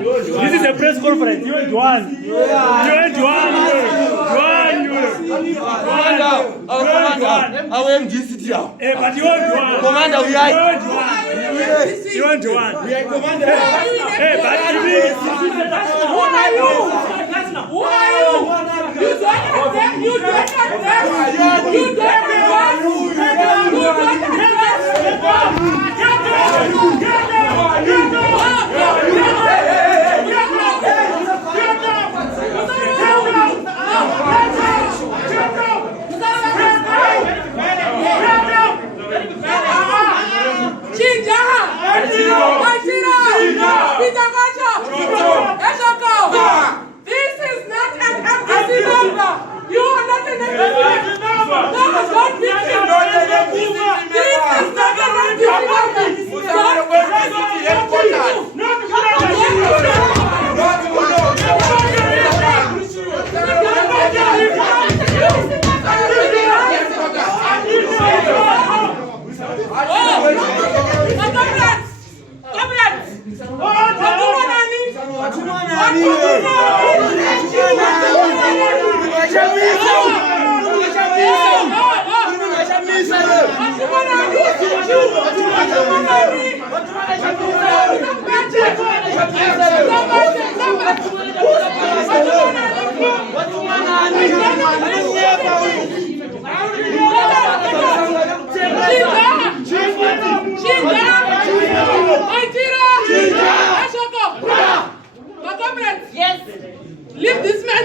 This is a press conference. You and Juan. Our MGCT. But you and Juan. Commander, we are. You and Juan. We are commander. But you mean. Who are you? Who are you? You don't have them. You don't have them. You don't have This is not an embassy number. You are not an embassy number. That has not been This is not an embassy Yes. Leave this man.